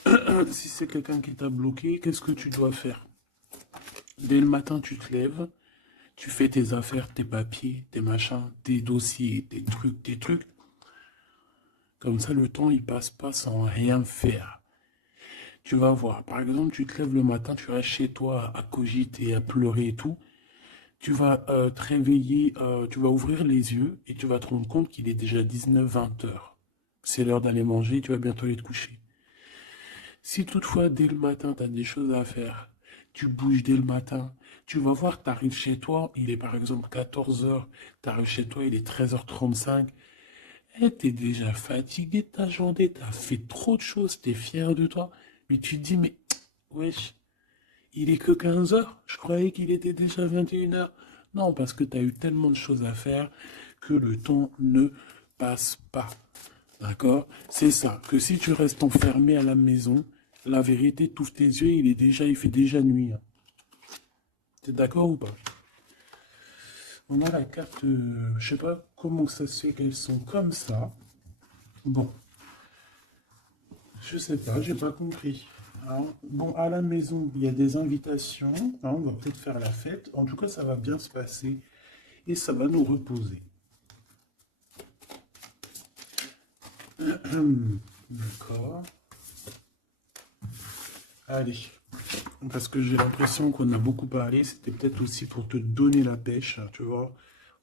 si c'est quelqu'un qui t'a bloqué, qu'est-ce que tu dois faire? Dès le matin, tu te lèves, tu fais tes affaires, tes papiers, tes machins, tes dossiers, tes trucs, tes trucs. Comme ça, le temps, il passe pas sans rien faire. Tu vas voir. Par exemple, tu te lèves le matin, tu restes chez toi à cogiter, à pleurer et tout. Tu vas te réveiller, tu vas ouvrir les yeux et tu vas te rendre compte qu'il est déjà 19-20 heures. C'est l'heure d'aller manger, tu vas bientôt aller te coucher. Si toutefois, dès le matin, tu as des choses à faire, tu bouges dès le matin, tu vas voir, tu arrives chez toi, il est par exemple 14 heures, tu arrives chez toi, il est 13h35, et tu es déjà fatigué de ta journée, tu as fait trop de choses, tu es fier de toi, mais tu te dis, mais wesh, il est que 15 heures, je croyais qu'il était déjà 21 heures. Non, parce que tu as eu tellement de choses à faire que le temps ne passe pas. D'accord? C'est ça, que si tu restes enfermé à la maison, la vérité, t'ouvres tes yeux, il fait déjà nuit. Hein. T'es d'accord ou pas? On a la carte, je sais pas comment ça se fait qu'elles sont comme ça. Bon, je sais pas, j'ai pas compris. Hein. Bon, à la maison, il y a des invitations. Hein, on va peut-être faire la fête. En tout cas, ça va bien se passer et ça va nous reposer. D'accord. Allez. Parce que j'ai l'impression qu'on a beaucoup parlé. C'était peut-être aussi pour te donner la pêche, tu vois.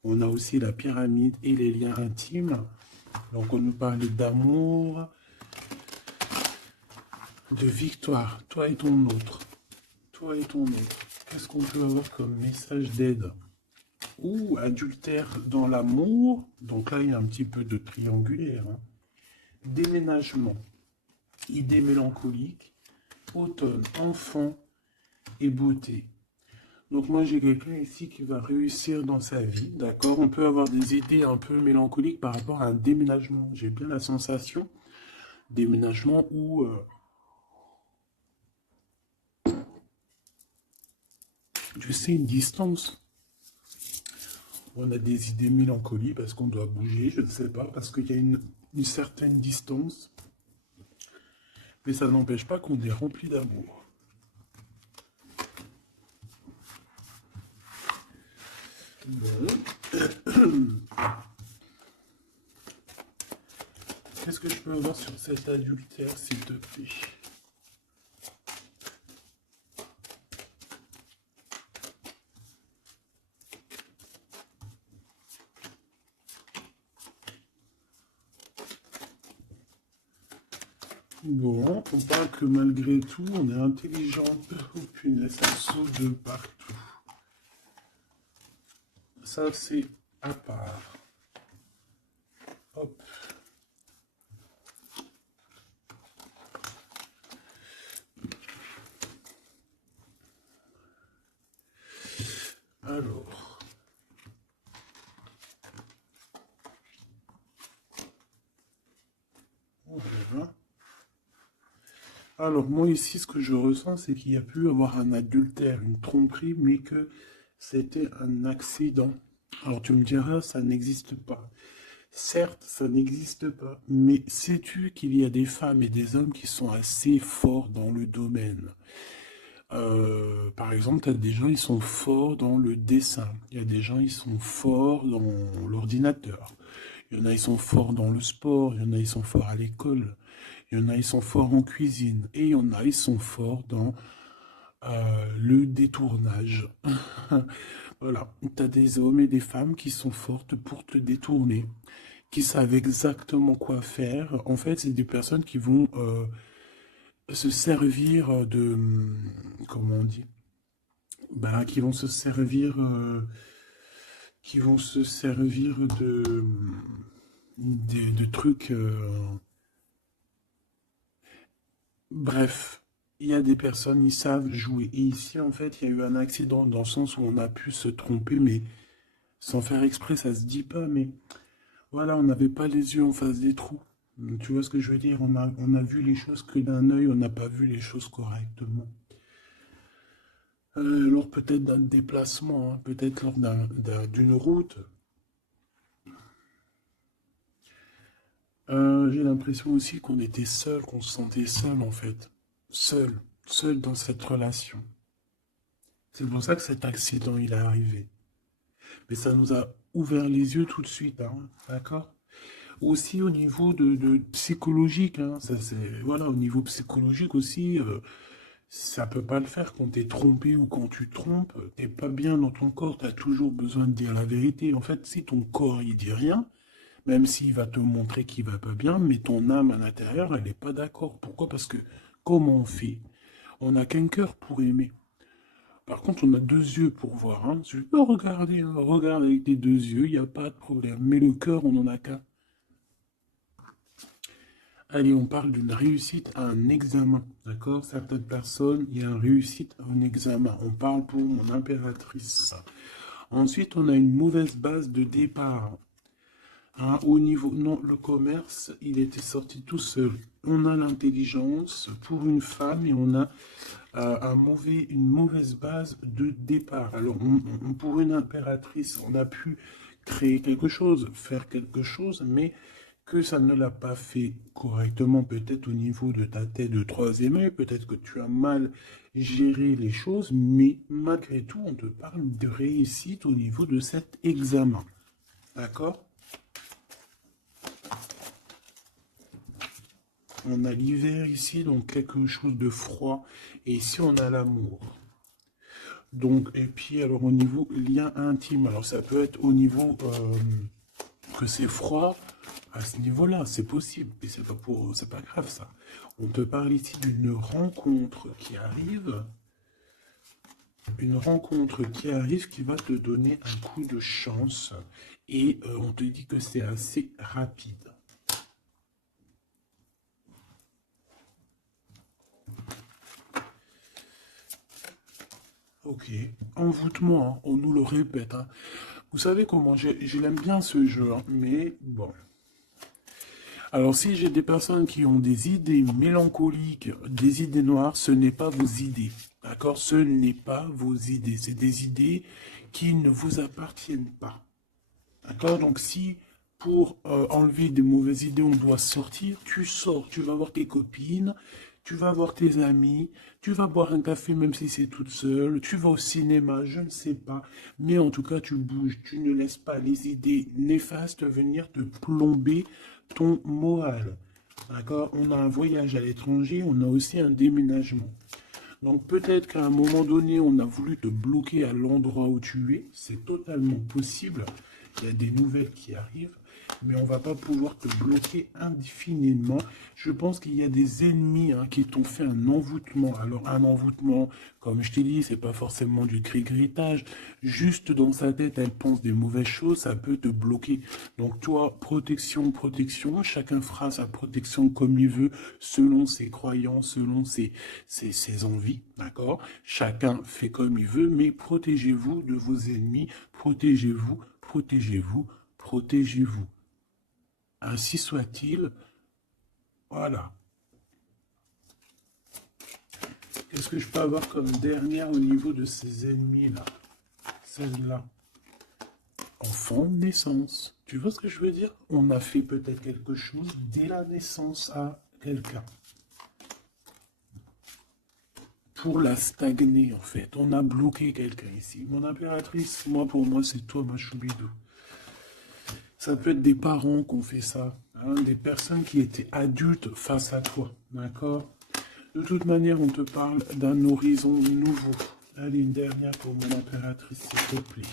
On a aussi la pyramide et les liens intimes. Donc on nous parlait d'amour, de victoire. Toi et ton autre. Toi et ton autre. Qu'est-ce qu'on peut avoir comme message d'aide? Ou adultère dans l'amour. Donc là, il y a un petit peu de triangulaire. Hein. Déménagement. Idée mélancolique. Automne. Enfant et beauté. Donc moi j'ai quelqu'un ici qui va réussir dans sa vie, d'accord? On peut avoir des idées un peu mélancoliques par rapport à un déménagement. J'ai bien la sensation, déménagement où tu sais, une distance. On a des idées mélancoliques parce qu'on doit bouger, je ne sais pas, parce qu'il y a une certaine distance. Mais ça n'empêche pas qu'on est rempli d'amour. Bon. Qu'est-ce que je peux avoir sur cet adultère, s'il te plaît? Bon, on parle que malgré tout, on est intelligent. Oh punaise, ça saute de partout. Ça, c'est à part. Hop. Alors. Voilà. Alors, moi ici, ce que je ressens, c'est qu'il y a pu avoir un adultère, une tromperie, mais que c'était un accident. Alors, tu me diras, ça n'existe pas. Certes, ça n'existe pas, mais sais-tu qu'il y a des femmes et des hommes qui sont assez forts dans le domaine? Par exemple, tu as des gens, ils sont forts dans le dessin. Il y a des gens, ils sont forts dans l'ordinateur. Il y en a, ils sont forts dans le sport. Il y en a, ils sont forts à l'école. Il y en a, ils sont forts en cuisine. Et il y en a, ils sont forts dans le détournage. Voilà. Tu as des hommes et des femmes qui sont fortes pour te détourner, qui savent exactement quoi faire. En fait, c'est des personnes qui vont se servir de... Comment on dit? Bah, qui vont se servir de trucs. Bref, il y a des personnes, ils savent jouer. Et ici, en fait, il y a eu un accident dans le sens où on a pu se tromper, mais sans faire exprès, ça se dit pas, mais voilà, on n'avait pas les yeux en face des trous. Tu vois ce que je veux dire? On a vu les choses que d'un œil, on n'a pas vu les choses correctement. Lors peut-être d'un déplacement, hein, peut-être lors d'une route. J'ai l'impression aussi qu'on était seul, qu'on se sentait seul en fait. Seul, seul dans cette relation. C'est pour ça que cet accident il est arrivé. Mais ça nous a ouvert les yeux tout de suite, hein, d'accord? Aussi au niveau de psychologique, hein, ça c'est voilà, au niveau psychologique aussi, ça peut pas le faire quand t'es trompé ou quand tu trompes, t'es pas bien dans ton corps, t'as toujours besoin de dire la vérité. En fait, si ton corps il dit rien, même s'il va te montrer qu'il va pas bien, mais ton âme à l'intérieur, elle n'est pas d'accord. Pourquoi? Parce que comment on fait? On n'a qu'un cœur pour aimer. Par contre, on a deux yeux pour voir. Hein. Tu peux regarder, hein, regarde avec tes deux yeux, il n'y a pas de problème. Mais le cœur, on n'en a qu'un. Allez, on parle d'une réussite à un examen. D'accord? Certaines personnes, il y a une réussite à un examen. On parle pour mon impératrice. Ensuite, on a une mauvaise base de départ. Hein, au niveau, non, le commerce, il était sorti tout seul. On a l'intelligence pour une femme et on a une mauvaise base de départ. Alors, pour une impératrice, on a pu créer quelque chose, faire quelque chose, mais que ça ne l'a pas fait correctement, peut-être au niveau de ta tête de troisième œil, peut-être que tu as mal géré les choses, mais malgré tout, on te parle de réussite au niveau de cet examen. D'accord? On a l'hiver ici, donc quelque chose de froid. Et ici, on a l'amour. Donc, et puis, alors, au niveau lien intime, alors ça peut être au niveau que c'est froid, à ce niveau-là, c'est possible. Mais c'est pas grave, ça. On te parle ici d'une rencontre qui arrive. Une rencontre qui arrive qui va te donner un coup de chance. Et on te dit que c'est assez rapide. Ok, envoûtement, hein, on nous le répète. Hein. Vous savez comment, je l'aime bien ce jeu, hein, mais bon. Alors si j'ai des personnes qui ont des idées mélancoliques, des idées noires, ce n'est pas vos idées. D'accord? Ce n'est pas vos idées. C'est des idées qui ne vous appartiennent pas. D'accord? Donc si pour enlever des mauvaises idées, on doit sortir, tu sors, tu vas voir tes copines, tu vas voir tes amis, tu vas boire un café même si c'est toute seule, tu vas au cinéma, je ne sais pas, mais en tout cas tu bouges, tu ne laisses pas les idées néfastes venir te plomber ton moral. D'accord? On a un voyage à l'étranger, on a aussi un déménagement. Donc peut-être qu'à un moment donné, on a voulu te bloquer à l'endroit où tu es. C'est totalement possible. Il y a des nouvelles qui arrivent, mais on ne va pas pouvoir te bloquer indéfiniment. Je pense qu'il y a des ennemis hein, qui t'ont fait un envoûtement. Alors un envoûtement, comme je t'ai dit, c'est pas forcément du cri-gritage. Juste dans sa tête, elle pense des mauvaises choses, ça peut te bloquer. Donc toi, protection, protection. Chacun fera sa protection comme il veut, selon ses croyances, selon ses envies. D'accord? Chacun fait comme il veut, mais protégez-vous de vos ennemis, protégez-vous, protégez-vous, protégez-vous. Ainsi soit-il. Voilà. Qu'est-ce que je peux avoir comme dernière au niveau de ces ennemis-là? Celle-là. Enfant de naissance. Tu vois ce que je veux dire? On a fait peut-être quelque chose dès la naissance à quelqu'un. Pour la stagner, en fait. On a bloqué quelqu'un ici. Mon impératrice, pour moi, c'est toi, ma choubidou. Ça peut être des parents qui ont fait ça, hein, des personnes qui étaient adultes face à toi, d'accord? De toute manière, on te parle d'un horizon nouveau. Allez, une dernière pour mon impératrice, s'il te plaît.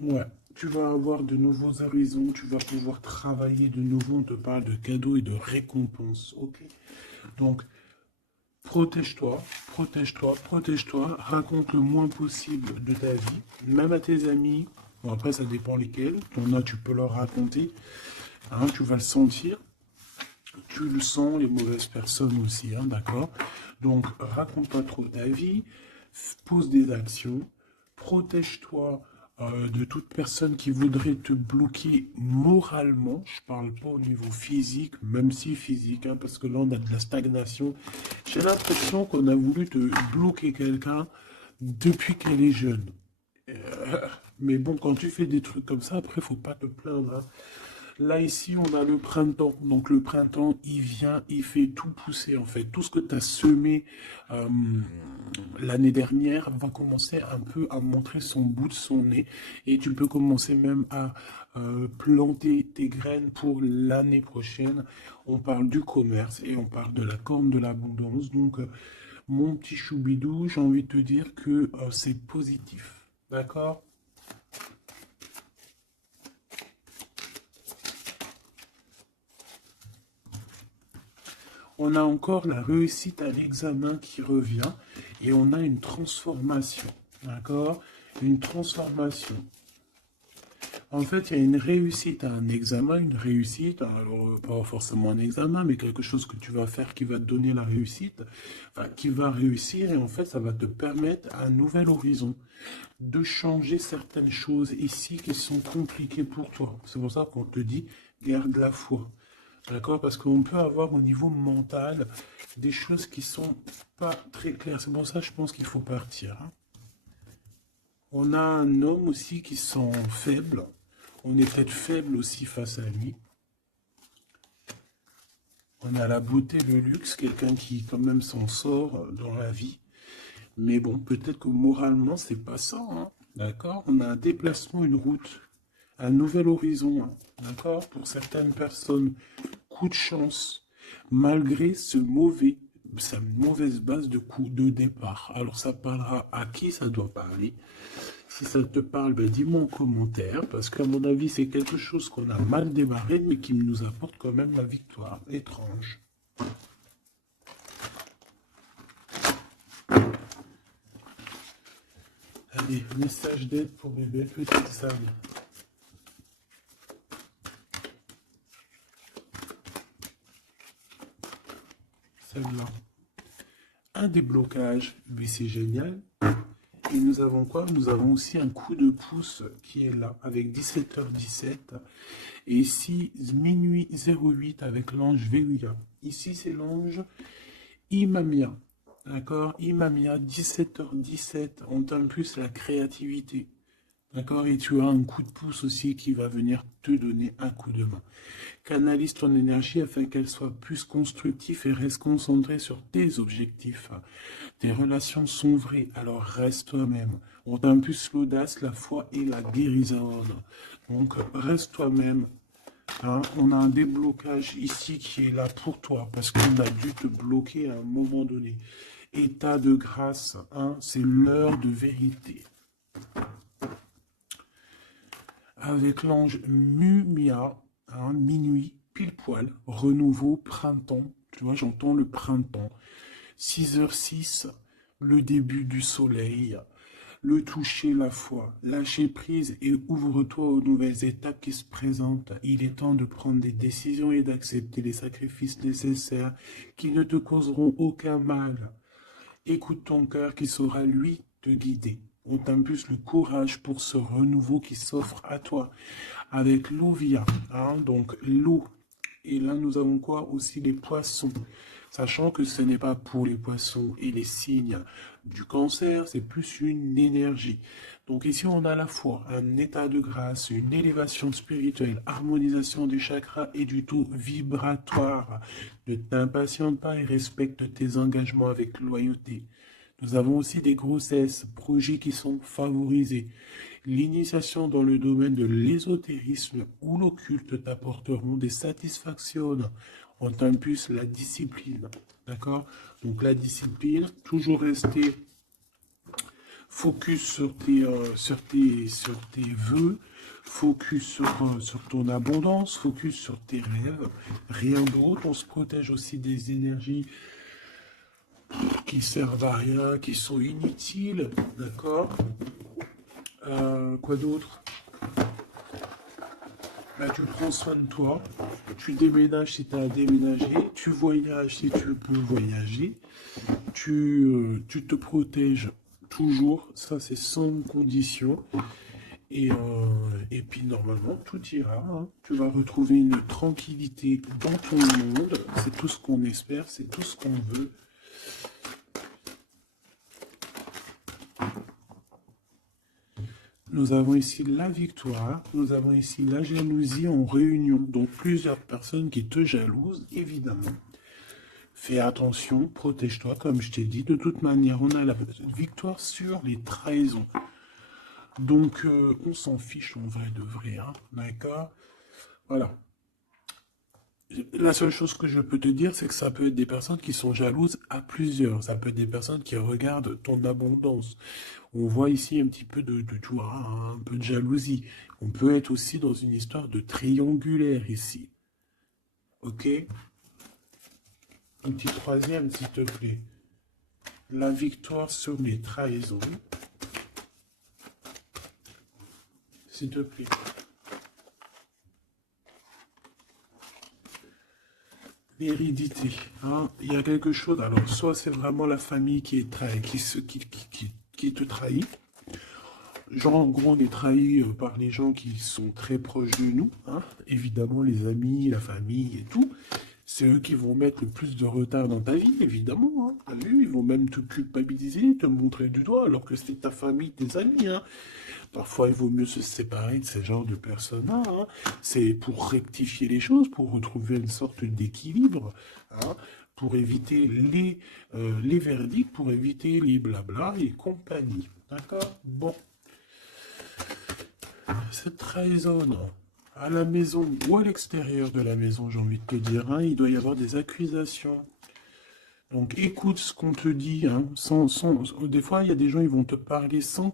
Ouais, Tu vas avoir de nouveaux horizons, tu vas pouvoir travailler de nouveau, on te parle de cadeaux et de récompenses, ok? Donc, protège-toi, protège-toi, protège-toi, raconte le moins possible de ta vie, même à tes amis. Bon, après, ça dépend lesquels. T'en as, tu peux leur raconter, hein, tu vas le sentir. Tu le sens, les mauvaises personnes aussi, hein, d'accord? Donc, raconte pas trop ta vie, pose des actions, protège-toi de toute personne qui voudrait te bloquer moralement. Je parle pas au niveau physique, même si physique, hein, parce que là, on a de la stagnation. J'ai l'impression qu'on a voulu te bloquer quelqu'un depuis qu'elle est jeune. Mais bon, quand tu fais des trucs comme ça, après, faut pas te plaindre, hein. Là, ici, on a le printemps. Donc, le printemps, il vient, il fait tout pousser, en fait. Tout ce que tu as semé euh, l'année dernière va commencer un peu à montrer son bout de son nez. Et tu peux commencer même à planter tes graines pour l'année prochaine. On parle du commerce et on parle de la corne de l'abondance. Donc, mon petit choubidou, j'ai envie de te dire que c'est positif. D'accord? On a encore la réussite à l'examen qui revient et on a une transformation. D'accord? Une transformation. En fait, il y a une réussite à un examen, une réussite, alors pas forcément un examen, mais quelque chose que tu vas faire qui va te donner la réussite, enfin, qui va réussir et en fait, ça va te permettre un nouvel horizon, de changer certaines choses ici qui sont compliquées pour toi. C'est pour ça qu'on te dit, garde la foi. D'accord? Parce qu'on peut avoir au niveau mental des choses qui sont pas très claires. C'est pour ça que je pense qu'il faut partir, hein. On a un homme aussi qui sent faible. On est peut-être faible aussi face à lui. On a la beauté, le luxe, quelqu'un qui quand même s'en sort dans la vie. Mais bon, peut-être que moralement, c'est pas ça, hein. D'accord? On a un déplacement, une route, un nouvel horizon, hein. D'accord? Pour certaines personnes, coup de chance, malgré sa mauvaise base de coup de départ. Alors ça parlera à qui ça doit parler. Si ça te parle, ben dis-moi en commentaire, parce qu'à mon avis, c'est quelque chose qu'on a mal démarré, mais qui nous apporte quand même la victoire. Étrange. Allez, message d'aide pour mes belles petites sœurs. Celle-là. Un déblocage, mais c'est génial. Et nous avons quoi? Nous avons aussi un coup de pouce qui est là, avec 17h17. Et ici, minuit 08 avec l'ange Veruya. Ici, c'est l'ange Imamia. D'accord? Imamia, 17h17. On t'impulse la créativité. D'accord? Et tu as un coup de pouce aussi qui va venir te donner un coup de main. Canalise ton énergie afin qu'elle soit plus constructive et reste concentrée sur tes objectifs. Tes relations sont vraies, alors reste toi-même. On t'impulse l'audace, la foi et la guérison. Donc reste toi-même. Hein, on a un déblocage ici qui est là pour toi parce qu'on a dû te bloquer à un moment donné. État de grâce, hein, c'est l'heure de vérité. Avec l'ange Mumia, hein, minuit, pile poil, renouveau, printemps. Tu vois, j'entends le printemps. 6h06, le début du soleil. Le toucher, la foi, lâcher prise et ouvre-toi aux nouvelles étapes qui se présentent. Il est temps de prendre des décisions et d'accepter les sacrifices nécessaires qui ne te causeront aucun mal. Écoute ton cœur qui saura, lui, te guider. On t'impulse le courage pour ce renouveau qui s'offre à toi. Avec l'Ovia, hein, donc l'eau. Et là, nous avons quoi? Aussi les poissons. Sachant que ce n'est pas pour les poissons et les signes du cancer, c'est plus une énergie. Donc ici, on a à la fois un état de grâce, une élévation spirituelle, harmonisation des chakras et du taux vibratoire. Ne t'impatiente pas et respecte tes engagements avec loyauté. Nous avons aussi des grossesses, projets qui sont favorisés. L'initiation dans le domaine de l'ésotérisme ou l'occulte t'apporteront des satisfactions. On t'impulse la discipline. D'accord? Donc la discipline, toujours rester Focus sur tes vœux, focus sur ton abondance, focus sur tes rêves, rien d'autre. On se protège aussi des énergies qui servent à rien, qui sont inutiles, d'accord. Quoi d'autre? Bah, tu prends soin de toi, tu déménages si tu as à déménager, tu voyages si tu peux voyager, tu te protèges toujours, ça c'est sans condition. Et puis normalement tout ira, hein. Tu vas retrouver une tranquillité dans ton monde, c'est tout ce qu'on espère, c'est tout ce qu'on veut. Nous avons ici la victoire, nous avons ici la jalousie en réunion, donc plusieurs personnes qui te jalousent, évidemment. Fais attention, protège-toi, comme je t'ai dit. De toute manière, on a la victoire sur les trahisons. Donc, on s'en fiche en vrai de vrai, hein, d'accord? Voilà. La seule chose que je peux te dire, c'est que ça peut être des personnes qui sont jalouses à plusieurs. Ça peut être des personnes qui regardent ton abondance. On voit ici un petit peu tu vois, un peu de jalousie. On peut être aussi dans une histoire de triangulaire ici. Ok? Un petit troisième, s'il te plaît. La victoire sur les trahisons. S'il te plaît. L'hérédité. Hein? Il y a quelque chose. Alors, soit c'est vraiment la famille qui est qui te trahit. Genre, en gros, on est trahi par les gens qui sont très proches de nous. Hein? Évidemment, les amis, la famille et tout. C'est eux qui vont mettre le plus de retard dans ta vie, évidemment. Hein. T'as vu, ils vont même te culpabiliser, te montrer du doigt, alors que c'est ta famille, tes amis. Hein. Parfois, il vaut mieux se séparer de ce genre de personnes-là. Hein. C'est pour rectifier les choses, pour retrouver une sorte d'équilibre, hein, pour éviter les verdicts, pour éviter les blabla et compagnie. D'accord? Bon. Cette trahison, non. À la maison ou à l'extérieur de la maison, j'ai envie de te dire, hein, il doit y avoir des accusations. Donc écoute ce qu'on te dit, hein, des fois il y a des gens ils vont te parler sans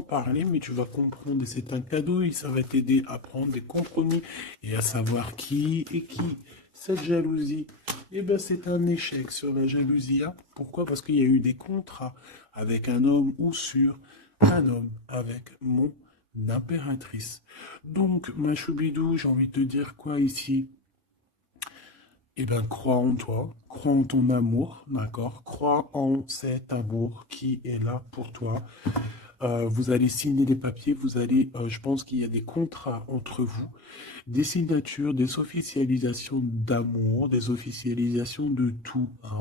parler, mais tu vas comprendre et c'est un cadeau et ça va t'aider à prendre des compromis et à savoir qui est qui. Cette jalousie, eh ben c'est un échec sur la jalousie. Hein. Pourquoi? Parce qu'il y a eu des contrats avec un homme ou sur un homme avec mon impératrice. Donc ma choubidou, j'ai envie de te dire quoi ici? Eh bien, crois en toi, crois en ton amour, d'accord? Crois en cet amour qui est là pour toi. Vous allez signer les papiers, je pense qu'il y a des contrats entre vous, des signatures, des officialisations d'amour, des officialisations de tout. Hein.